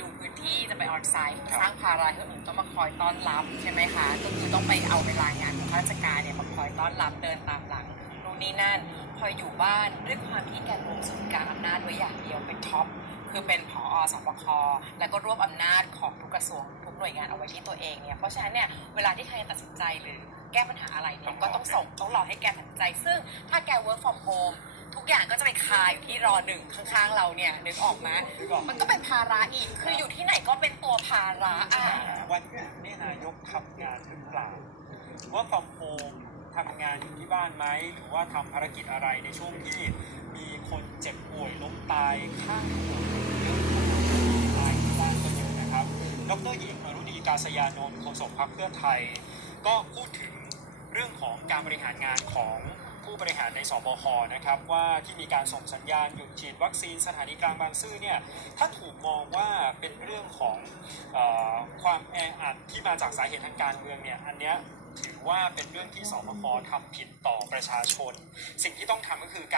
ดูพื้นที่จะไปออนไซต์สร้างภาระให้คนอื่นต้องมาคอยต้อนรับใช่ไหมคะก็คือต้องไปเอาเวลางานของข้าราชการเนี่ยมาคอยต้อนรับเดินตามหลังนู่นนี่นั่นพออยู่บ้านด้วยความที่แกรวมศูนย์กลางอำนาจไว้อย่างเดียวเป็นท็อปคือเป็นผอสบคแล้วก็รวบอำนาจของทุกกระทรวงทุกหน่วยงานเอาไว้ที่ตัวเองเนี่ยเพราะฉะนั้นเนี่ยเวลาที่ใครตัดสินใจหรือแก้ปัญหาอะไรเนี่ยก็ต้องส่งต้องรอให้แกตัดสินใจ ซึ่งถ้าแก work from home ทุ กอย่างก็จะไปคาอยู่ที่รอหนึ่งข้างๆเราเนี่ยนึกออกไหมมันก็เป็นภาระอีกคืออยู่ที่ไหนก็เป็นตัวภาระอะวันนี่นายกทำงานหรือเปล่าว่าฟอร์มโฮมทำงานอยู่ที่บ้านไหมหรือว่าทำภารกิจอะไรในช่วงที่มีคนเจ็บป่วยล้มตายข้างถนนเยอะตายที่บ้านก็เยอะนะครับ ดรหญิงอรุณีกาศยานนท์โฆษกพรรคเพื่อไทย ก็พูดถึงเรื่องของการบริหารงานของ ผู้บริหารในสบคนะครับว่าที่มีการส่งสัญญาณหยุดฉีดวัคซีนสถานีกลางบางซื่อเนี่ยถ้าถูกมองว่าเป็นเรื่องของออความแออัดที่มาจากสาเหตุทางการเมืองเนี่ยอันเนี้ยถือว่าเป็นเรื่องที่สบคทำผิดต่อประชาชน สิ่งที่ต้องทำก็คือการ